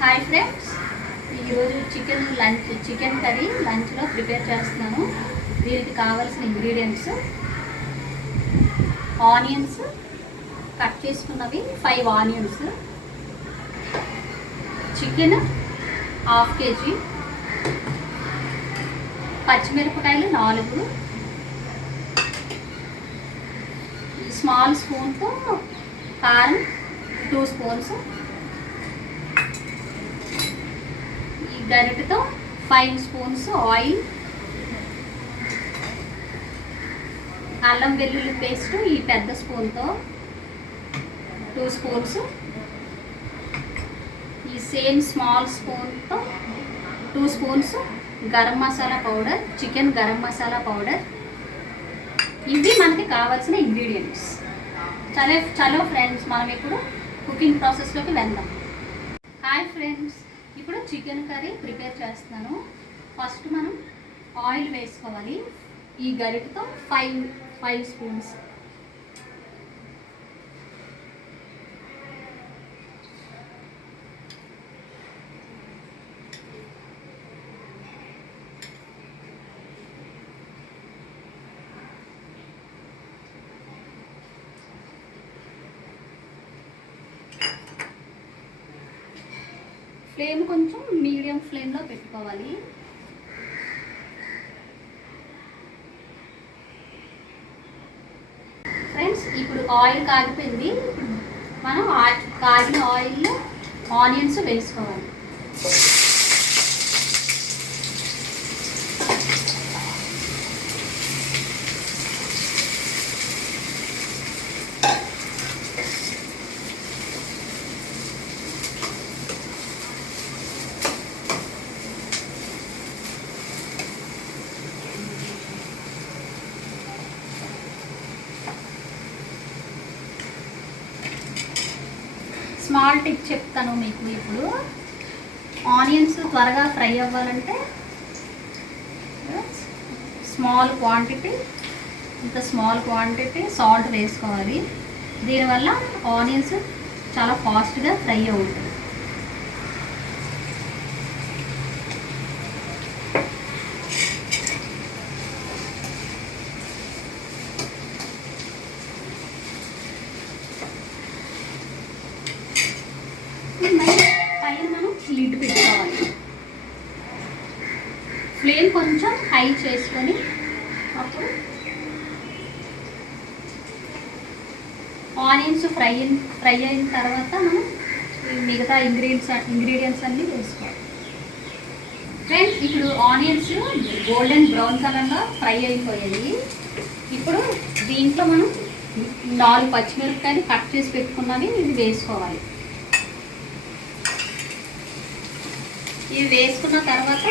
Hi friends, ఈరోజు chicken curry లంచ్లో prepare చేస్తున్నాను. దీనికి కావాల్సిన ఇంగ్రీడియంట్స్: ఆనియన్స్ కట్ చేసుకున్నవి 5 ఆనియన్స్, చికెన్ 1/2 kg, పచ్చిమిరపకాయలు 4, స్మాల్ స్పూన్తో కారం 2 స్పూన్స్, గరిటెతో 5 స్పూన్స్ ఆయిల్, అల్లం వెల్లుల్లి పేస్ట్ ఈ పెద్ద స్పూన్తో 2 స్పూన్స్, ఈ సేమ్ స్మాల్ స్పూన్తో 2 spoons garam masala powder, chicken garam masala powder. ఇవి మనకి కావాల్సిన ఇంగ్రీడియంట్స్. చలో ఫ్రెండ్స్, మనం ఇప్పుడు కుకింగ్ ప్రాసెస్లోకి వెళ్దాం. హాయ్ ఫ్రెండ్స్, ఇప్పుడు చికెన్ కర్రీ ప్రిపేర్ చేస్తున్నాను. ఫస్ట్ మనం ఆయిల్ వేసుకోవాలి. ఈ గరిటతో 5 స్పూన్స్. ఫ్లేమ్ కొంచెం మీడియం ఫ్లేమ్లో పెట్టుకోవాలి. ఫ్రెండ్స్, ఇప్పుడు ఆయిల్ కాగిపోయింది. మనం కాగిన ఆయిల్లో ఆనియన్స్ వేసుకోవాలి. స్మాల్ టిప్ చెప్తాను మీకు. ఇప్పుడు ఆనియన్స్ త్వరగా ఫ్రై అవ్వాలంటే స్మాల్ క్వాంటిటీ సాల్ట్ వేసుకోవాలి. దీనివల్ల ఆనియన్స్ చాలా ఫాస్ట్గా ఫ్రై అవుతుంది. పైన మనం లిడ్ పెట్టుకోవాలి. ఫ్లేమ్ కొంచెం హై చేసుకొని అప్పుడు ఆనియన్స్ ఫ్రై అయిన తర్వాత మనం మిగతా ఇంగ్రీడియంట్స్ అన్నీ వేసుకోవాలి. ఫ్రెండ్స్, ఇప్పుడు ఆనియన్స్ గోల్డెన్ బ్రౌన్ కలర్లో ఫ్రై అయిపోయాయి. ఇప్పుడు దీంట్లో మనం 4 పచ్చిమిరపకాయలు కట్ చేసి పెట్టుకున్నవి ఇది వేసుకోవాలి. ఇవి వేసుకున్న తర్వాత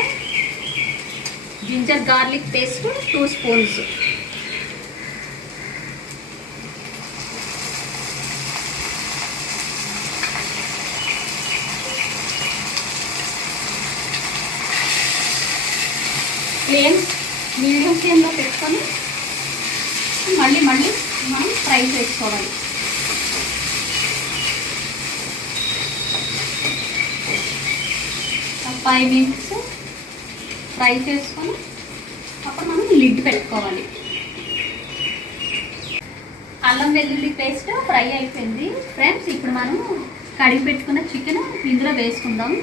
ginger garlic paste 2 spoons, flame medium ఫ్లేమ్లో పెట్టుకొని మళ్ళీ మనం ఫ్రై చేసుకోవాలి. ఒక 5 మినిట్స్ ఫ్రై చేసుకొని అప్పుడు మనం లిడ్ పెట్టుకోవాలి. అల్లం వెల్లుల్లి పేస్ట్ ఫ్రై అయిపోయింది. ఫ్రెండ్స్, ఇప్పుడు మనం కడిగి పెట్టుకున్న చికెన్ ఇందులో వేసుకుందాం.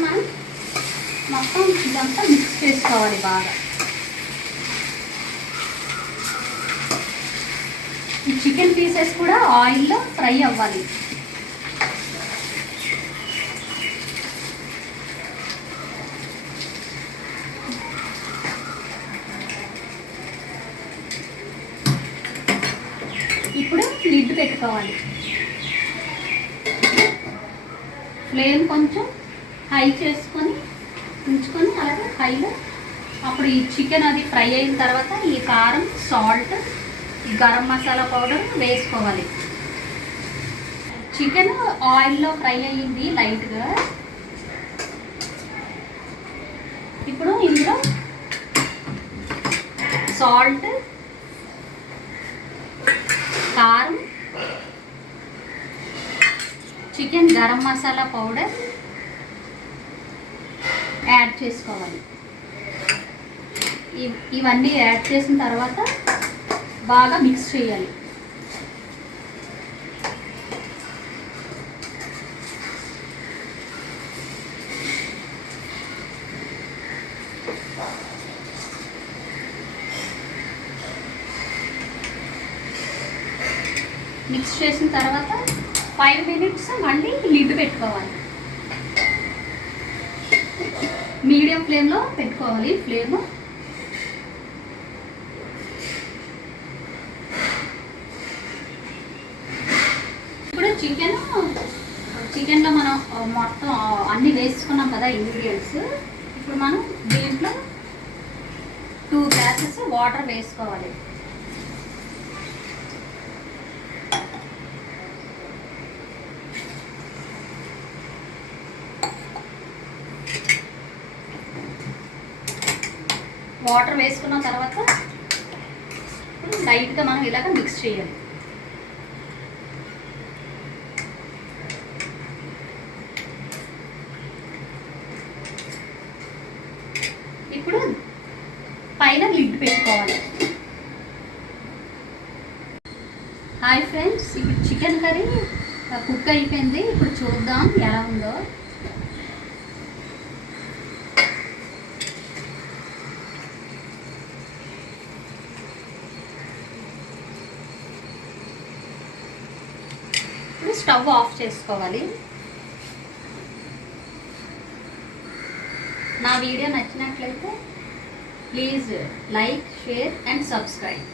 మనం మొత్తం ఇదంతా మిక్స్ చేసుకోవాలి బాగా. ఈ చికెన్ పీసెస్ కూడా ఆయిల్లో ఫ్రై అవ్వాలి. ఇప్పుడు లిడ్ పెట్టుకోవాలి. ఫ్లేమ్ కొంచెం హై చేసుకొని ఉంచుకొని అలాగే హైలో అప్పుడు ఈ చికెన్ అది ఫ్రై అయిన తర్వాత ఈ కారం, సాల్ట్ ఈ గరం మసాలా పౌడర్ వేసుకోవాలి. చికెన్ ఆయిల్లో ఫ్రై అయ్యింది లైట్గా. ఇప్పుడు ఇందులో సాల్ట్, కారం, chicken garam masala powder add చేసుకోవాలి. ఇవన్నీ యాడ్ చేసిన తర్వాత బాగా మిక్స్ చేయాలి. మిక్స్ చేసిన తర్వాత 5 మినిట్స్ మళ్ళీ లిడ్ పెట్టుకోవాలి. మీడియం ఫ్లేమ్లో పెట్టుకోవాలి ఫ్లేమ్. ఇప్పుడు చికెన్లో మనం మొత్తం అన్నీ వేసుకున్నాం కదా ఇంగ్రీడియంట్స్. ఇప్పుడు మనం దీంట్లో 2 గ్లాసెస్ వాటర్ వేసుకోవాలి. వాటర్ వేసుకున్న తర్వాత లైట్గా మనం ఇలాగ మిక్స్ చేయాలి. ఇప్పుడు పైన లిడ్ పెట్టుకోవాలి. హాయ్ ఫ్రెండ్స్, ఇప్పుడు చికెన్ కర్రీ కుక్ అయిపోయింది. ఇప్పుడు చూద్దాం ఎలా ఉందో. స్టవ్ ఆఫ్ చేసుకోవాలి. నా వీడియో నచ్చినట్లయితే please like, share and subscribe.